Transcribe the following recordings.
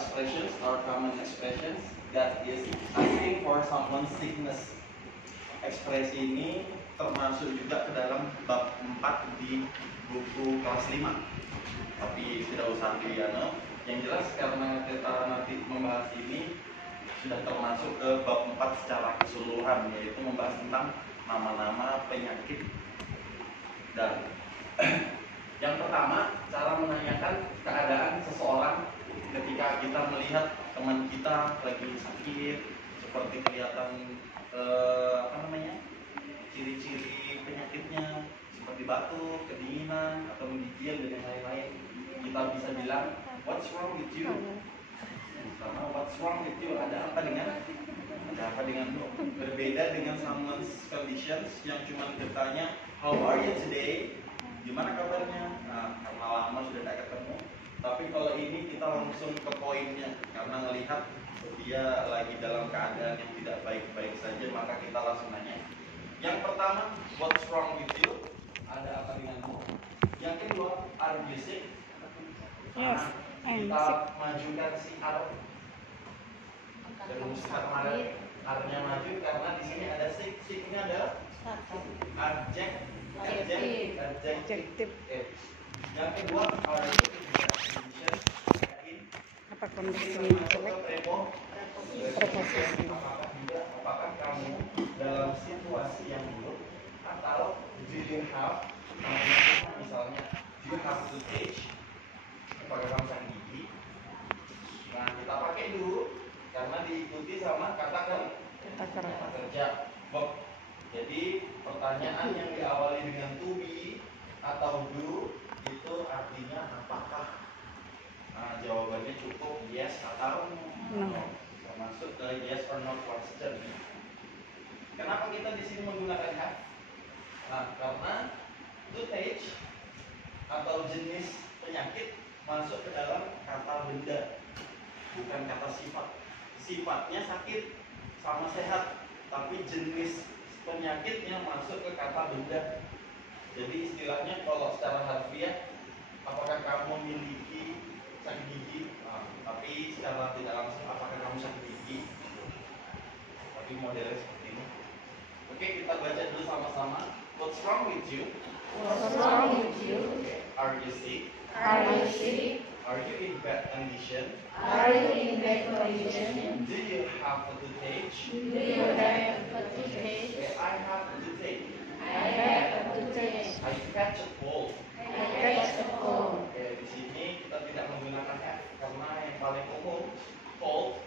expressions or common expressions that is asking for someone's sickness. Ekspresi ini termasuk juga ke dalam bab 4 di buku kelas 5. Tapi tidak usah diano. Yang jelas karena kita nanti membahas ini sudah termasuk ke bab 4 secara keseluruhan, yaitu membahas tentang nama-nama penyakit. Dan yang pertama, cara menanyakan keadaan seseorang ketika kita melihat teman kita lagi sakit, seperti kelihatan ciri-ciri penyakitnya seperti batuk, kedinginan, atau menggigil dan yang lain-lain. Kita bisa bilang, what's wrong with you? Karena what's wrong with you, ada apa denganmu? Berbeda dengan someone's conditions yang cuma bertanya, how are you today? Gimana kabarnya? Nah, karena lama sudah tidak ketemu. Tapi kalau ini kita langsung ke poinnya, karena melihat dia lagi dalam keadaan yang tidak baik-baik saja, maka kita langsung nanya. Yang pertama, what's wrong with you? Ada apa denganmu? Yang kedua, are you sick? Yes, kita majukan si are. Terus kita kemarin are-nya maju karena di sini ada sick. Sick-nya ada adjective. Yang kedua, are you in apa kondisinya jelek? Preposisi. Apakah kamu dalam situasi yang buruk, atau do you have, misalnya do you have to teach, apakah kamu sakit gigi? Nah, kita pakai dulu karena diikuti sama kata kerja. Jadi pertanyaan yang diawali dengan to be atau do itu artinya apakah. Nah, jawabannya cukup yes atau no. Termasuk ke yes or no question. Kenapa kita di sini menggunakan have? Nah, karena to teach atau jenis penyakit masuk ke dalam kata benda, bukan kata sifat. Sifatnya sakit sama sehat, tapi jenis penyakitnya masuk ke kata benda. Jadi istilahnya kalau secara harfiah, apakah kamu memiliki sakit gigi? Nah, tapi secara tidak langsung, apakah kamu sakit gigi? Tapi modelnya seperti ini. Oke, kita baca dulu sama-sama. What's wrong with you? What's wrong with you? Okay. Are you sick? Are you sick? Are you in bad condition? Are you in bad condition? Do you have a toothache? Do you have a toothache? Okay, I have a toothache. I have a toothache. I catch a cold. I catch a cold. Oke, di sini kita tidak menggunakan F karena yang paling umum cold,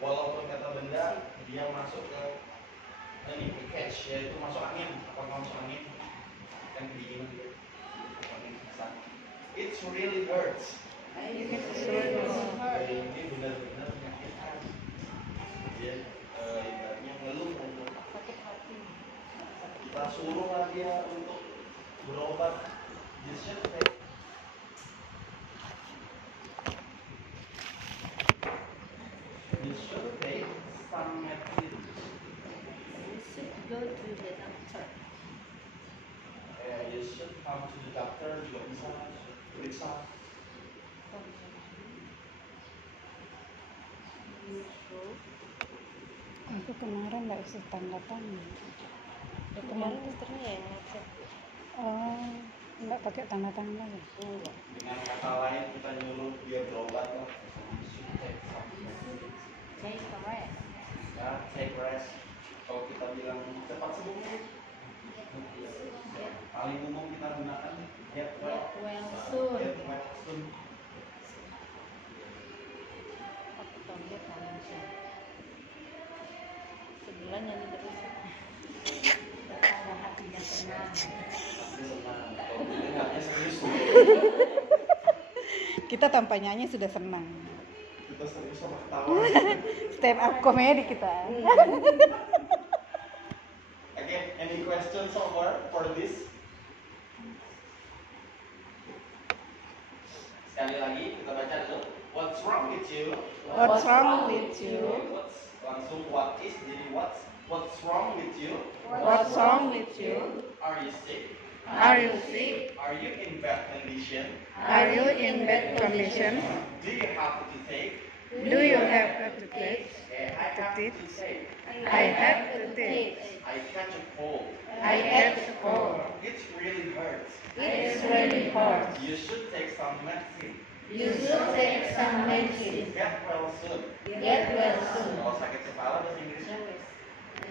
walaupun kata benda dia masuk ke ini ke catch, yaitu masuk angin. Apakah masuk angin? Kan kedinginan dia. It's really hurts. It's really hurt. Ini benar-benar menyakitkan. Dia ibaratnya ngeluh untuk Sakit hati. kita suruh dia untuk berobat. You should take some medicine. You should go to the doctor. You should come to the doctor juga bisa periksa. Aku kemarin nggak usah tanda tangan. Kemarin istrinya yang ngecek. Oh, nggak pakai tanda tangan lagi. Dengan kata lain kita nyuruh dia berobat lah. Take a rest. Ya, take rest. Kalau kita bilang cepat sembuh, paling umum kita gunakan get well soon. Get well soon. Aku tombol manusia. Sebulan nyanyi terus. Betapa hatinya senang. Kalau dengarnya serius. Kita tanpa nyanyi sudah senang. Kita serius sama ketawa. Stand up komedi kita. Okay, any questions so far for this? Sekali lagi kita baca dulu. What's wrong with you? What's wrong with you? Langsung what is jadi what's wrong with you? What's wrong with you? Are you sick? Are you sick? Are you in bad condition? Are you in bad condition? Do you have to take? Do a cold. I catch a cold. It really hurts. It's really hot. You should take some medicine. You should take some medicine. Get well soon. Get well soon. Kalau sakit kepala bahasa Inggrisnya?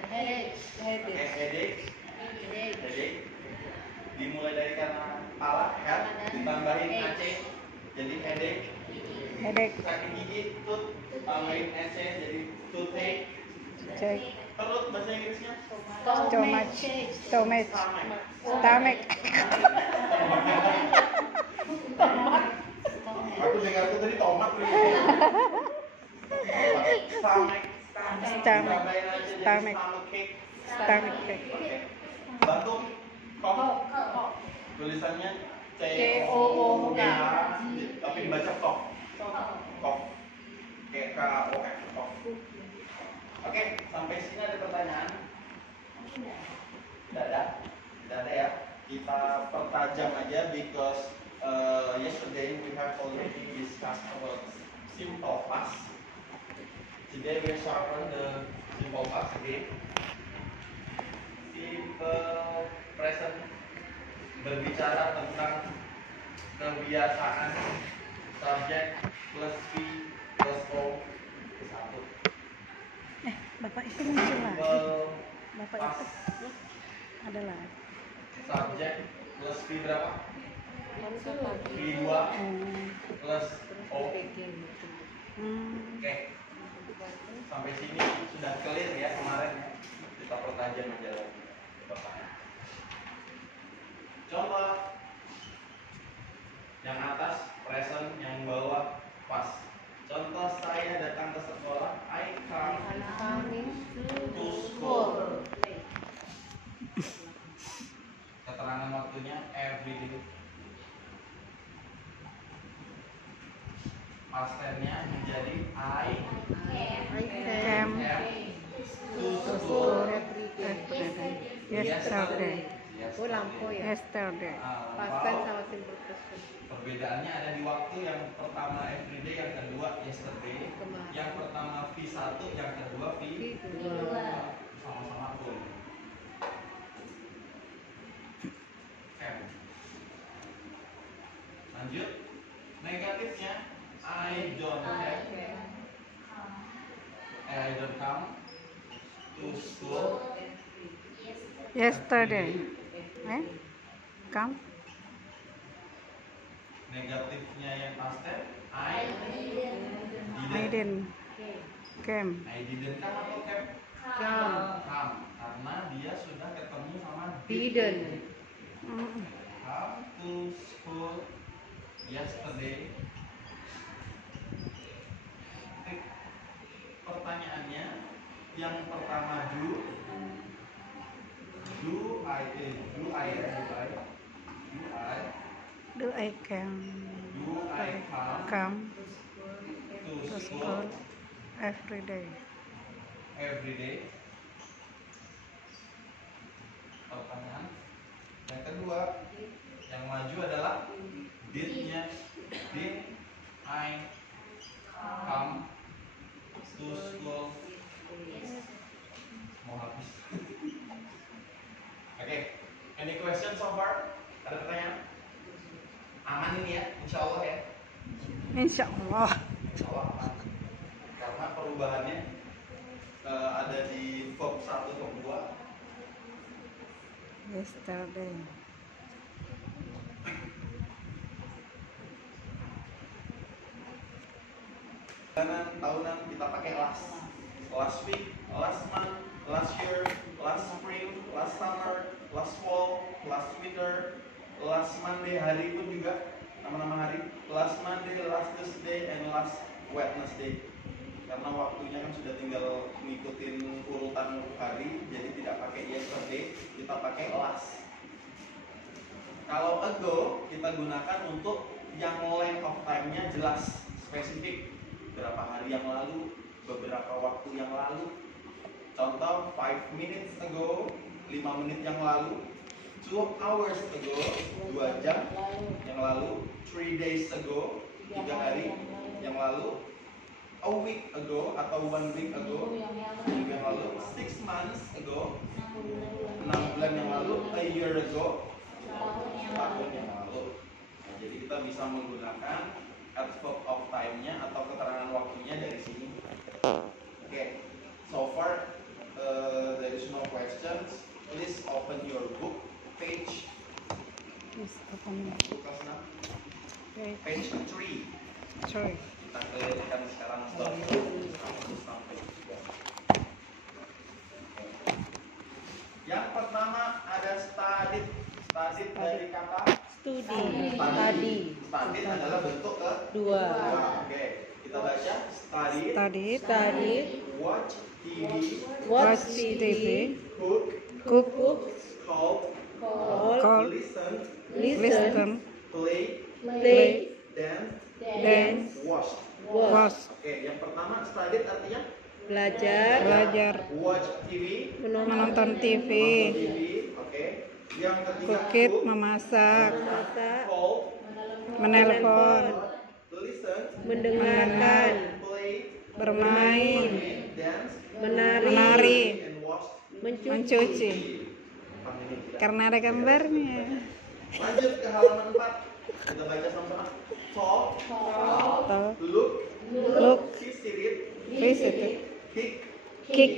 Headache. Oke, headache. Headache. Dimulai dari karena kepala, head, ditambahin AC, jadi headache. Headache. Sakit gigi, tooth, tambahin AC, jadi toothache. Check. Perut bahasa Inggrisnya? Stomach. Stomach. Stomach. Aku dengarku tadi tomat. Stomach. Stomach. Tambahin aja jadi Stomach. stomachache. Stomach. Oke. Batuk, cough. Tulisannya C-O-O-K. tapi dibaca cough. Cough. Kayak K-O-F. Cough. Oke, sampai sini ada pertanyaan? Tidak ada ya. Kita pertajam aja because yesterday we have already discussed about simple past. Today we sharpen the simple past again. Simple present berbicara tentang kebiasaan subject plus V plus O satu. Bapak itu muncul lagi. Simple Bapak past itu adalah. subject plus V berapa? V2 plus O. Oke. Sampai sini sudah clear ya kemarin ya. Kita pertajam aja lagi. Contoh yang atas present, yang bawah past. Contoh, saya datang ke sekolah. I come to school. Keterangan waktunya every day. Past tense-nya menjadi I Came to school yesterday. Oh, lampu ya. Yesterday. Pasten sama simple present. Perbedaannya ada di waktu. Yang pertama everyday, yang kedua yesterday. Kemarin. Yang pertama V1, yang kedua V2. Sama-sama full. Lanjut. Negatifnya I don't come to school. Yesterday. Come. Negatifnya yang past tense I I didn't. Came. I didn't come atau came? Come. Karena dia sudah ketemu sama Didn't. Come to school yesterday. Pertanyaannya yang pertama do I Do I come come to to school school every day? every day? Pertanyaan yang kedua, yang maju adalah did-nya. Did I come to school? Mau habis. Oke, any question so far? Ada pertanyaan? Aman ini ya, insya Allah ya. Insya Allah. Insya Allah aman. Karena perubahannya ada di verb 1 verb 2. Yesterday. Tahunan kita pakai last week, last month, last year, last spring, last summer, last fall, last winter, last Monday, hari pun juga nama-nama hari, last Monday, last Tuesday, and last Wednesday. Karena waktunya kan sudah tinggal ngikutin urutan hari, jadi tidak pakai yesterday, kita pakai last. Kalau ago kita gunakan untuk yang length of time-nya jelas, spesifik. Berapa hari yang lalu, beberapa waktu yang lalu. Contoh 5 minutes ago, 5 menit yang lalu. 2 hours ago, 2 jam yang lalu. 3 days ago, 3 hari yang lalu. A a week ago atau 1 week ago, seminggu yang lalu, 6 months ago, 6 bulan yang lalu, a year ago, setahun yang lalu. Nah, jadi kita bisa menggunakan adverb of time-nya atau keterangan waktunya dari sini. Oke, so far there is no questions. Please open your book, page kelas 6, page 3. Sorry. Kita kelihatan sekarang sampai 3. Yang pertama ada studied. Studied dari kata Study. Studied adalah bentuk Dua. Oke, kita baca studied. Study. Watch TV. Watch TV. Cook. Cook. Call. Listen. Play. Dance. Wash. Oke, yang pertama studied artinya Belajar. watch TV. Menonton TV. Oke. Yang ketiga Cook, memasak. call. Menelpon. Listen. Mendengarkan. Play. Bermain. Dance. Menari. And wash. Mencuci. Karena ada gambarnya. Lanjut ke halaman 4. Kita baca sama-sama. Talk. Look. Visit. Kick.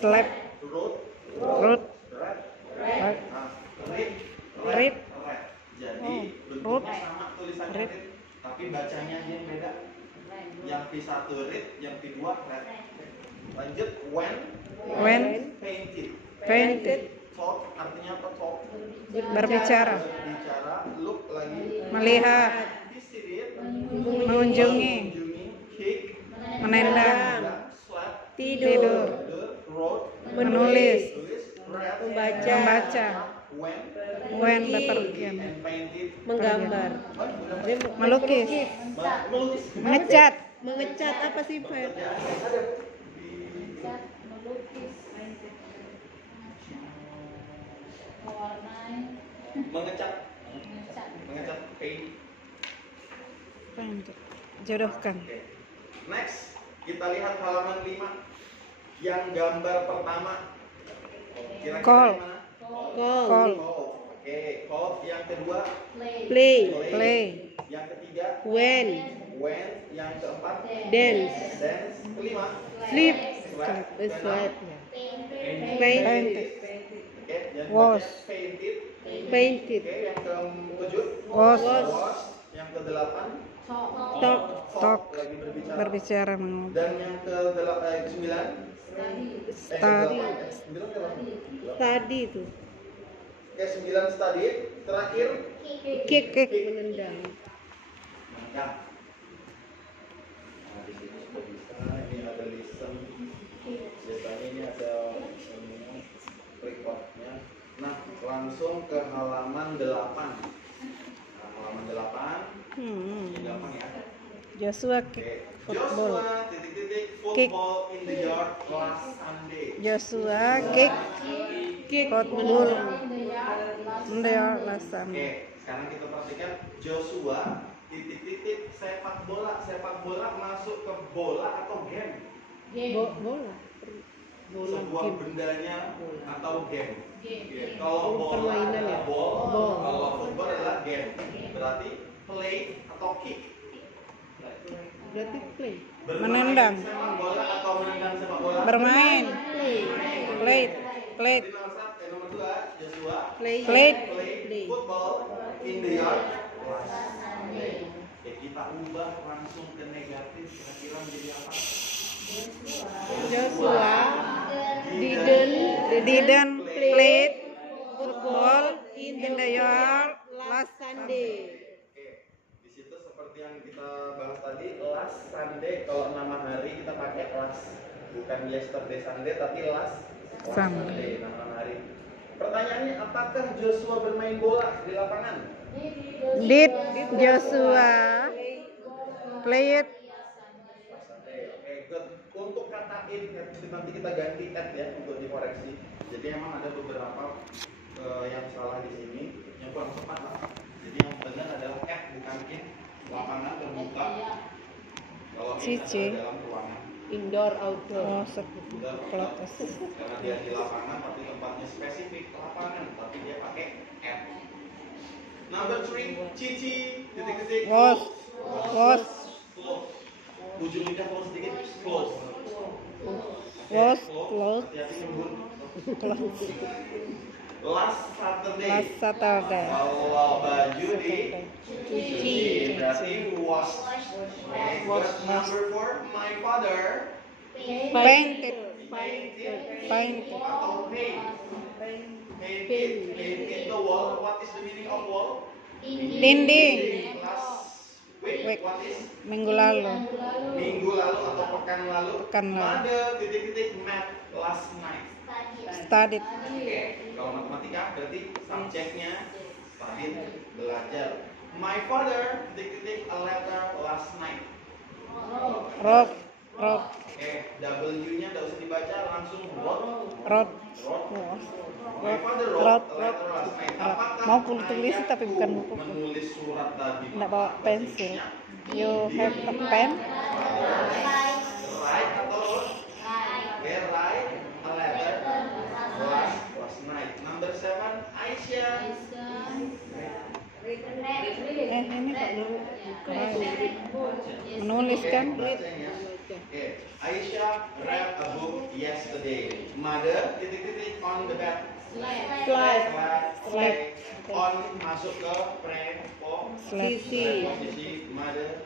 Slap. Root. Read. Read. Jadi root. bentuknya sama tulisannya read, tapi bacanya yang beda. Yang V1 read, yang V2 read. Lanjut when painted. Talk artinya apa? Talk. Berbicara. Look lagi. Melihat. Visit. Mengunjungi. Kick. Menendang. Slap. Tidur. Wrote. Menulis. Read. Membaca. When bepergian. And painted. Menggambar. Melukis. Melukis. Mengecat. Mengecat apa sih, Fer? Mengecat paint. Jodohkan. Okay. Next, kita lihat halaman 5. Yang gambar pertama. Kira-kira Call. di mana? Call. Oke, call. Yang kedua Play. Yang ketiga When. Yang keempat Dance. Kelima Sleep. Slap. Slap. Painted. Oke, yang Wash. Painted. Oke, yang ketujuh Wash. Yang kedelapan Talk. lagi Berbicara. Dan yang ke-9 Study. Tadi itu. Oke, 9 study. Terakhir Kick. Kick. Menendang. menendang. Nah, di sini sudah bisa. Ini ada listen. Biasanya ini ada recordnya. Nah, langsung ke halaman 8. Nah, halaman 8. Ini gampang ya. Joshua Oke. kick football. Joshua football in the yard last Sunday. Joshua kick football in the yard last Oke, Sunday. sekarang kita perhatikan Joshua sepak bola masuk ke bola atau game? Bola. Sebuah Game. bendanya Bola. atau game. Kalau bola Permainan ya? adalah ball, Ball. kalau football adalah game. Berarti play atau kick. Berarti play. Menendang. Sepak bola atau menendang sepak bola? Bermain. Play. Played. Jadi nomor 2 Joshua Play. Played. play football in the yard. Oke, kita ubah langsung ke negatif. Kira-kira menjadi apa? Joshua didn't Play football in the yard last Sunday. Oke, di situ seperti yang kita bahas tadi, last Sunday. Kalau nama hari kita pakai last, bukan yesterday Sunday, tapi last Sunday nama hari. Pertanyaannya, apakah Joshua bermain bola di lapangan? Did Joshua play it? Oke, good. Untuk kata in, nanti kita ganti at ya untuk dikoreksi. Jadi emang ada beberapa yang salah di sini, yang kurang tepat lah. Jadi yang benar adalah at bukan in. Lapangan terbuka. Kalau in Cici. adalah dalam ruangan. Indoor, outdoor. Oh, seklotes. Karena dia di lapangan tapi tempatnya spesifik lapangan tapi dia pakai at. Number 3, Cici titik-titik Was. Was. close. Ujung lidah keluar sedikit close. Was. Close. Close. Hati-hati nyembur. Close. Last Saturday. Last Saturday. Kalau baju di Cuci. berarti wash. Okay. But number 4, my father Painted. painted atau painted the wall. What is the meaning of wall? Dinding. Last week. Week. What is Minggu lalu. minggu lalu atau pekan lalu? Pekan lalu. Mother titik-titik math last night. Studied. Oke, kalau matematika berarti subjeknya studied, belajar. My father titik-titik a letter last night. Wrote. Wrote. Oke, W-nya tidak usah dibaca, langsung wrote. Wrote. Wrote. Was. My father wrote Wrote. a letter last night. Apakah Mau tulis tapi ayahku bukan buku. menulis surat tadi? Nggak bawa pensil. You have a pen? Write atau wrote? Oke, write a letter last night. Number 7, Aisyah. Ini Pak dulu. Menulis kan? Bacanya. Oke, Aisyah read a book yesterday. Mother titik-titik on the bed. Slide. Slide. On masuk ke Slide. posisi mother.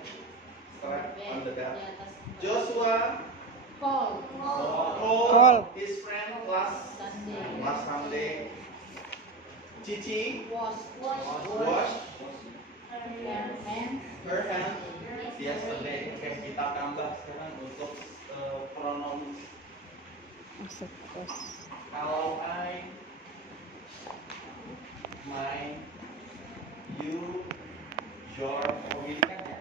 Slide on the bed. Joshua call his friend last Sunday. Cici wash her hand yesterday. Oke, kita tambah sekarang untuk pronoun. Masuk pos. Kalau I, my, you, your, pemilikan ya.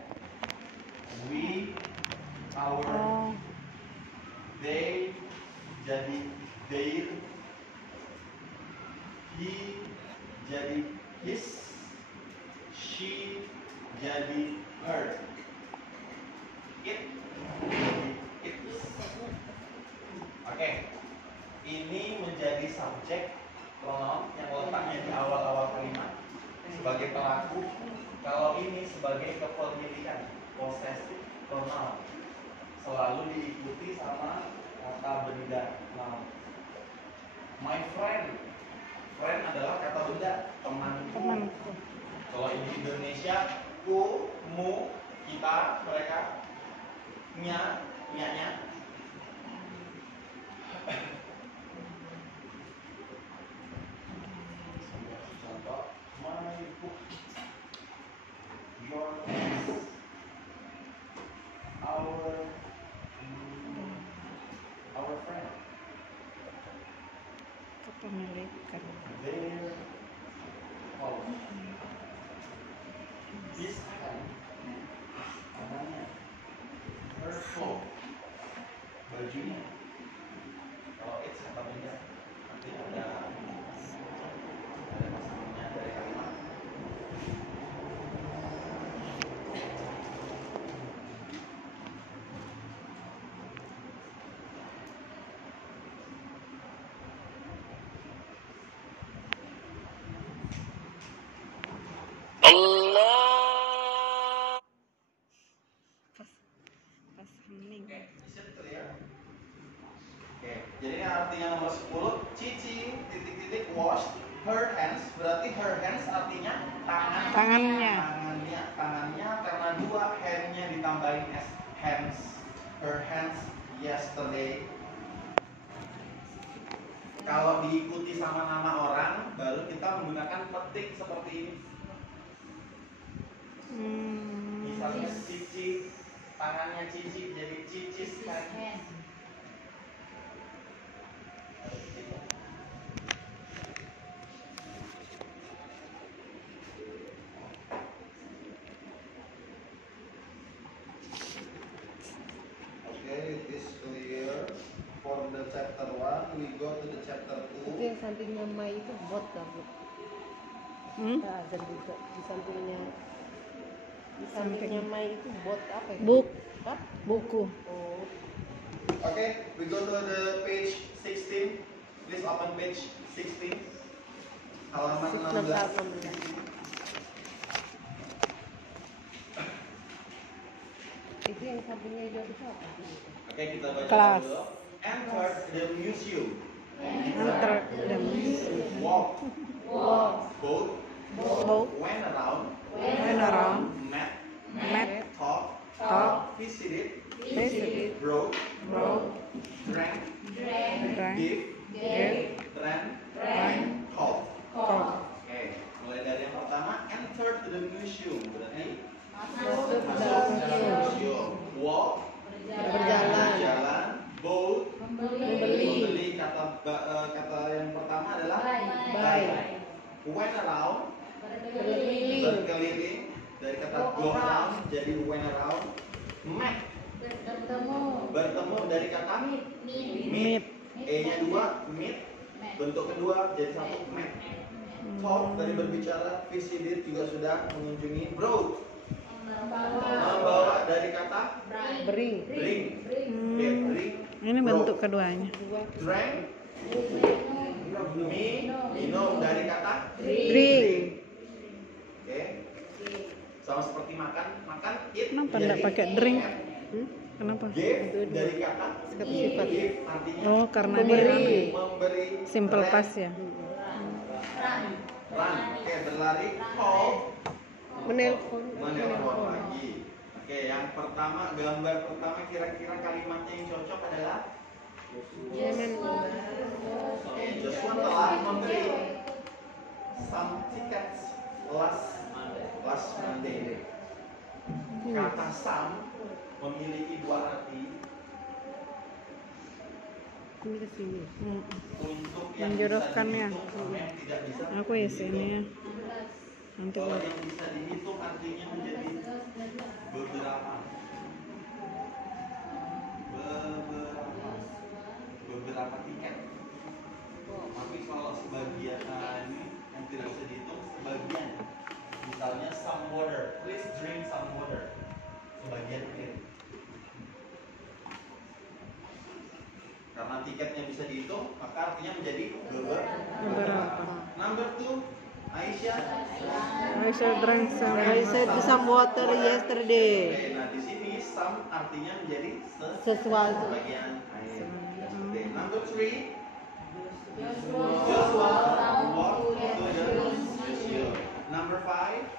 We, our, Oh, they, jadi their, he, jadi his, she, jadi her, it, jadi its. Oke, ini menjadi subjek pronoun yang letaknya di awal-awal kalimat sebagai pelaku. Kalau ini sebagai kepemilikan, possessive pronoun, selalu diikuti sama kata benda noun. My friend, friend adalah kata benda temanku. temanku. Kalau ini di Indonesia, ku, mu, kita, mereka, nya, nya. Contoh, my book, your friends, our friend, Kepemilikan. their house. This hand, tangannya, her clothes, bajunya. Kalau it's kata benda, nanti ada pasangannya dari kalimat. Pas hening. Oke, bisa clear. Oke, jadi yang artinya nomor 10, Cici titik-titik wash her hands. Berarti her hands artinya Tangannya. Tangannya karena dua hand-nya ditambahin s hands. Her hands yesterday. Kalau diikuti sama nama orang, baru kita menggunakan petik seperti ini. Misalnya Cici, tangannya Cici jadi Cici's hand. Okay, it is clear. For the chapter 1, we go to the chapter Itu 2. yang sampingnya Mai itu bot kan, Bu? Nah, dan di sampingnya Mai itu bot apa ya? Book. Cup? Buku. Okay, we go to the page 16. Please open page 16. Halaman 16. Itu yang sampingnya hijau itu apa? Oke, kita baca Kelas. dulu. Enter the museum. Enter the museum. Walk. Boat. Boat. Went around. Met. Talk. Visited. Broke. Drank. Give. Ran. Called. Oke, mulai dari yang pertama. Enter to the museum. Berarti masuk ke museum. Walk. Berjalan. Boat. Membeli. Kata yang pertama adalah buy. Went around. Berkeliling. Dari kata go around jadi went around. Met. Bertemu dari kata meet. E-nya 2, meet. Bentuk kedua jadi satu, met. Talk dari berbicara. Visited juga sudah mengunjungi. Brought. Membawa dari kata bring. Ini bentuk keduanya. Drank. Minum dari kata Drink. Oke. Sama seperti makan, eat. Kenapa jadi enggak pakai drink? eat. Kenapa? Give dari kata sifat. give artinya Oh, karena Memberi. memberi. simple Run. past ya. Run. Oke, berlari. Call. Menelpon Lagi. Oke, yang pertama, gambar pertama kira-kira kalimatnya yang cocok adalah Oke, Joshua telah membeli some tickets last Monday. Kata some memiliki dua arti. ini ke sini. Untuk yang Menjodohkannya. bisa dihitung, yang tidak bisa Aku ya sini ya. Nanti Kalau buat. yang bisa dihitung artinya menjadi beberapa tiket. Tapi kalau sebagian ini yang tidak bisa dihitung sebagian. Misalnya some water, please drink some water. Sebagian air. Karena tiketnya bisa dihitung, maka artinya menjadi beberapa. Number 2, Aisyah. Aisyah drank some. I said some water yesterday. Oke, nah di sini some artinya menjadi Sesuatu. sebagian air. Oke, number 3, Joshua walked to the museum. Number 5,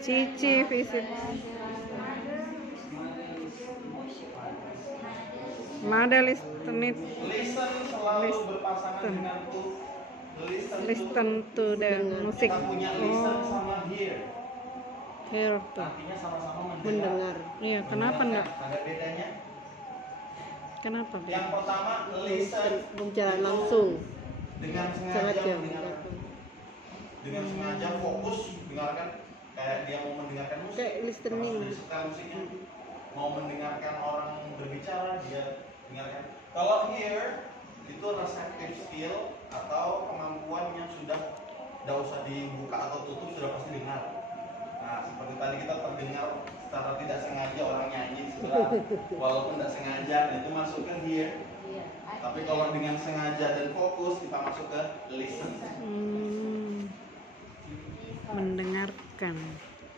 Cici visit. Mada listenit. listen selalu berpasangan dengan to. Listen to the music. Kita punya listen Oh, sama hear. here tuh. Artinya sama-sama Mendengar. Iya, kenapa enggak? Ada bedanya. Kenapa? Beb? Yang pertama listen Bicara langsung. dengan sengaja Sengaja. mendengarkan. Dengan sengaja fokus dengarkan, kayak dia mau mendengarkan musik. Kayak listening. Terus dari setel musiknya mau mendengarkan orang berbicara, dia dengarkan. Kalau hear itu receptive skill atau kemampuan yang sudah tidak usah dibuka atau tutup, sudah pasti dengar. Nah, seperti tadi kita terdengar secara tidak sengaja orang nyanyi sebelah, walaupun tidak sengaja, itu masuk ke hear. Tapi kalau dengan sengaja dan fokus, kita masuk ke listen. Mendengarkan.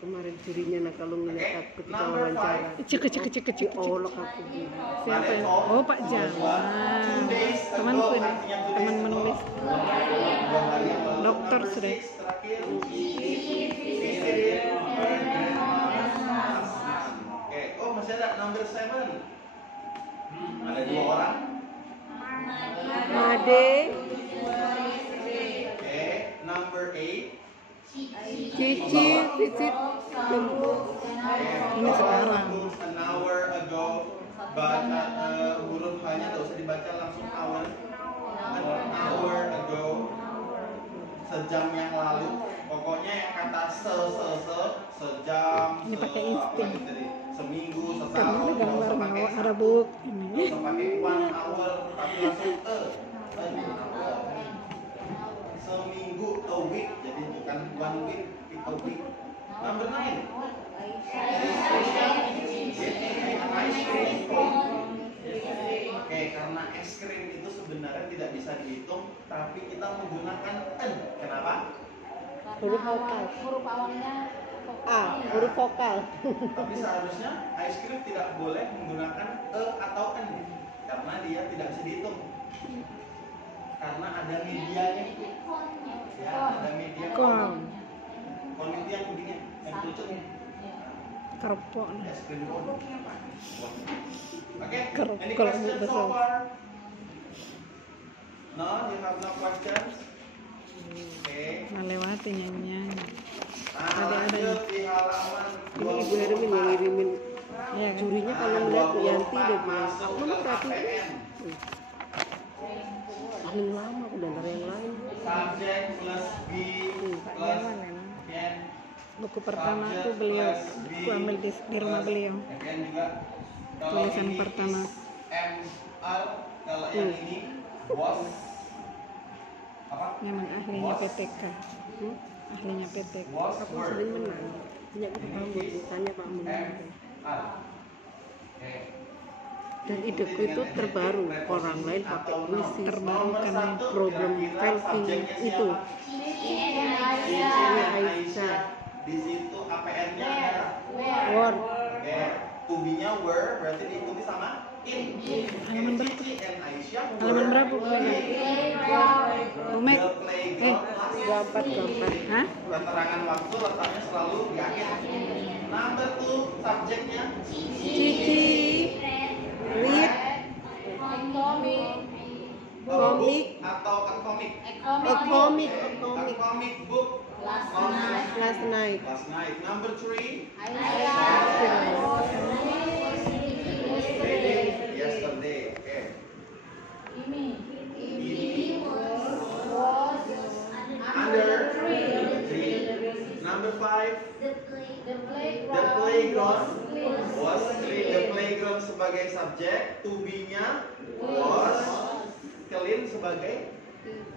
Kemarin curinya nak kalau ngeliat aku ketika Number wawancara. Cek. Olok aku gini. Siapa ya? Oh, Pak Jamal. Temanku ini, teman menulis. Dokter sudah. Oke, oh masih ada number 7. Ada 2 orang. Ade, Oke, number 8. Cici visit jemput. Ini sekarang. An hour ago, but huruf H-nya tidak usah dibaca langsung hour. An hour ago, sejam yang lalu. Pokoknya yang kata sejam, Ini pakai insting. apa tadi, seminggu, Karena setahun, ada nggak usah gambar pakai ada buk ini. nggak usah pakai 1 hour, tapi langsung an hour. Seminggu, a week, jadi bukan 1 week, a week. Number 9. Oke, karena es krim itu sebenarnya tidak bisa dihitung, tapi kita menggunakan N. Kenapa? Huruf vokal. Huruf awalnya A, huruf vokal. Tapi seharusnya es krim tidak boleh menggunakan E atau N, karena dia tidak bisa dihitung. Karena ada medianya. Ya, ada media. Kon. Kon itu yang kuningnya, yang kerucut. kerupuk. Es krim kon. Oke, Kerupuk any kalau questions betul. so far? No, you have no questions? Oke. Melewati nyanyian. Nah, Ada. lanjut di halaman Ini Ibu Hermin yang ngirimin. Ya kan? Jurinya kalau ngeliat Bu Yanti udah bilang, masuk "Aku ke mau berarti." KPN. Paling lama aku dengar yang lain. Subjek plus B Pak plus Dewan memang. N. Buku pertama aku beliau, aku ambil di rumah beliau. N juga. Kalau Tulisan ini pertama. is MR, kalau yang ini was apa? Memang ahlinya PTK. Ahlinya PTK. Was Aku word. sering menang. Punya kita kamu, tanya Pak Mun. MR. Oke. Dan ideku itu terbaru. Orang lain pakai puisi. Terbaru karena program Kelvin itu. Ini Aisyah. Di situ APN-nya adalah Word. oke. To-be-nya were, berarti diikuti sama in. Halaman berapa? Cici and Aisyah were Halaman berapa, Bu? in Umek. the playground last Gampat. Hah? Keterangan waktu letaknya selalu di akhir. Number 2, subjeknya Cici. Read. Komik. atau a comic. A comic. A comic book Last night. last night. Number 3, reading yesterday. Oke. Ini under tree. Number 5, the playground was clean. The playground sebagai subjek, to be-nya was, clean sebagai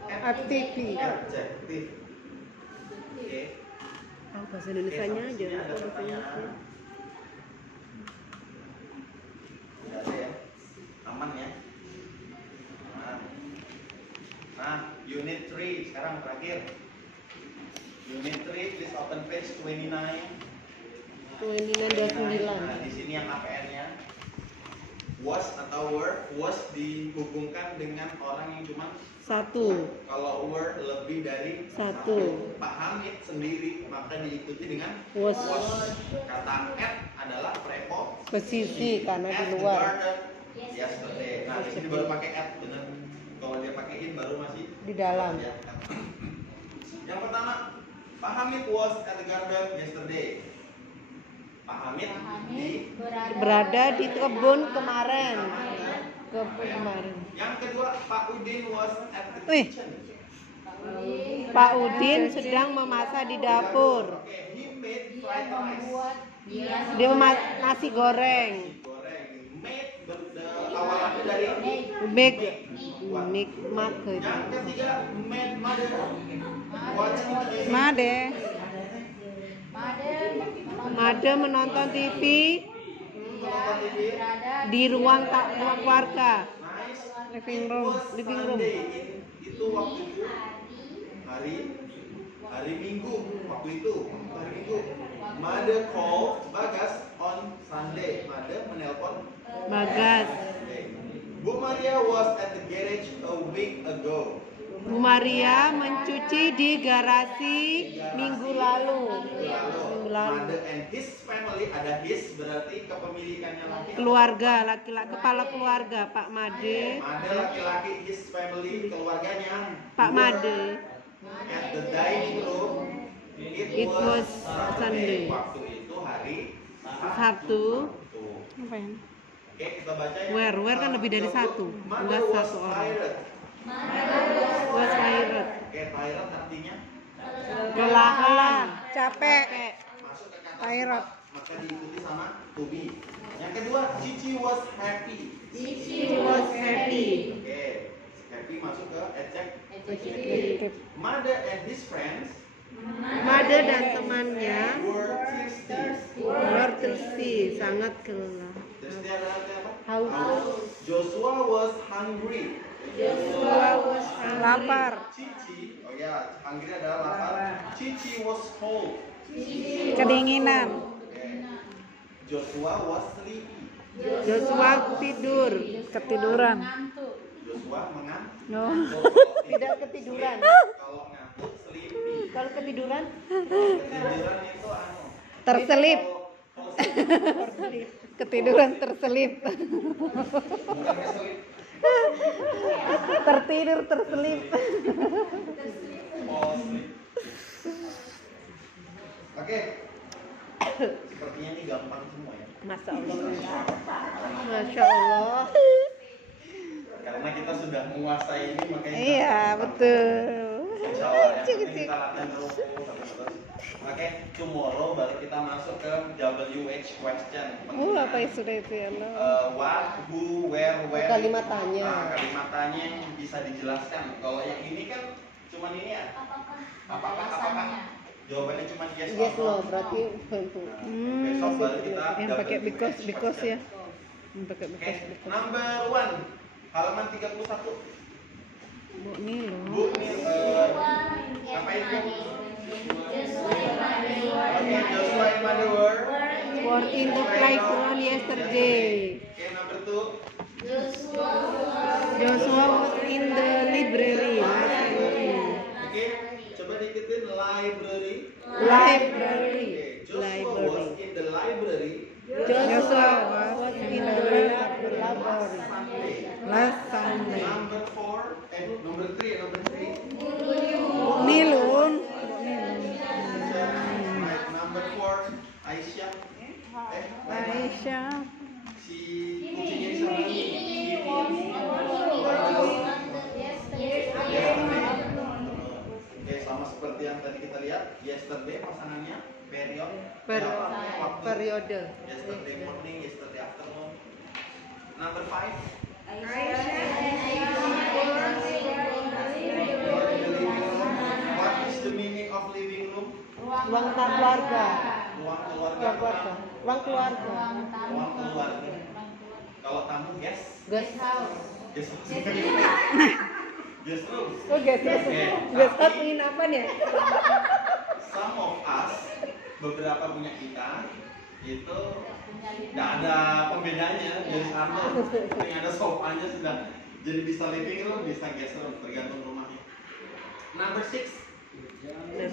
Aktivitas. adjektif. Oke. Bahasa Indonesianya aja. Selanjutnya ada pertanyaan. Tidak ada ya? Aman ya? Aman. Nah, unit 3 sekarang terakhir. Unit 3, please open page 29. 29. Nah, di sini yang APN-nya was atau were. Was dihubungkan dengan orang yang cuma Satu. kalau were lebih dari Satu. Pak Hamid sendiri maka diikuti dengan Was. Kata at adalah Posisi karena di At the luar. garden yesterday. Nah, di sini baru pakai at, benar. Kalau dia pakai in baru masih Di dalam. Ya. Yang pertama, Pak Hamid was at the garden yesterday. Pak Hamid di Berada di kebun kemarin. Kemarin. Yang kedua, Pak Udin was at the Wih. kitchen. Pak Udin sedang memasak di dapur. Oke, he made fried rice. Dia memasak nasi goreng. Goreng. Made awalannya dari Make. Nikmat. Yang ketiga, made mother watching TV. Made. Made menonton TV Menonton TV. di ruang keluarga. Nice. Living It room. was Living room. Sunday. Itu waktu itu hari Minggu. Waktu itu hari Minggu. Mother called Bagas on Sunday. Mother menelpon Bagas. Sunday. Bu Maria was at the garage a week ago. Bu Maria mencuci di garasi minggu lalu. Minggu lalu. Mother and his family, ada his berarti kepemilikannya laki. Keluarga, laki-laki, kepala keluarga, Pak Made. Mother laki-laki, his family, keluarganya. Pak were Made. At the dining room. It was Sunday. Waktu itu hari Sabtu. Tuh. Apa ya? Oke, kita baca ya. Where kan lebih dari satu, Mother enggak was satu orang. tired. Was tired. Oke, tired artinya Kelelahan. Capek. masuk ke kata Tired. sifat, maka diikuti sama to be. Yang kedua, Cici was happy. She was happy. Oke, happy masuk ke adjective. Adjective. Mother and his friends Mother dan temannya were thirsty. were thirsty, sangat kelelahan. Thirsty adalah apa? Haus. Joshua was hungry. Joshua was Lapar. Cici, oh ya, hungry adalah lapar. Cici was cold. Kedinginan. Okay. Joshua was sleepy. Joshua tidur. Ketiduran. Joshua mengantuk. No. Tidak ketiduran. Kalau ngantuk sleepy. Kalau ketiduran? Ketiduran itu anu. Terselip. Kalau sleep, Ketiduran terselip. bukan keselip. Tertidur terselip. Oh, sleep. Oke. Sepertinya ini gampang semua ya. Masya Allah. Masya Allah. Karena kita sudah menguasai ini makanya kita Iya, gampang. betul. Insya Allah ya. Nanti kita latihan terus sampai terus. Oke, tomorrow baru kita masuk ke WH question. Apa yang sudah itu ya Allah? What, who, where, when. Kalimat tanya. Kalimat tanya yang bisa dijelaskan. Kalau yang ini kan cuman ini ya. Apakah? Jawabannya cuma yes or Yes no. no, berarti Besok baru kita Yang pakai WH because ya. question. Yang pakai Oke, because. number 1 halaman 31. Bu nih loh. Bu ini apa itu? Oke, Joshua and mother were were in the playground yesterday. Oke, number 2. Joshua was in the library. Oke, coba diikutin library. Library. Oke, Joshua was in the library Joshua was in the library. Last Sunday. number 4 number 3 Nilun. number 4 Aisyah Aisyah. si kucingnya di sana Oke, sama seperti yang tadi kita lihat yesterday pasangannya Periode. yesterday morning, yesterday afternoon. Number 5 What is the meaning of living room? Ruang keluarga. Ruang keluarga. Ruang keluarga. Ruang keluarga. Ruang keluarga. Kalau tamu guest Guest house. guest guest room. Oh guest house. Oke, Guest house tapi penginapan ya? some of us, beberapa punya kita itu nggak ada pembedanya dari sana. Yang ada sofanya sudah jadi bisa living room, bisa guest room, tergantung rumahnya. Number 6 Dan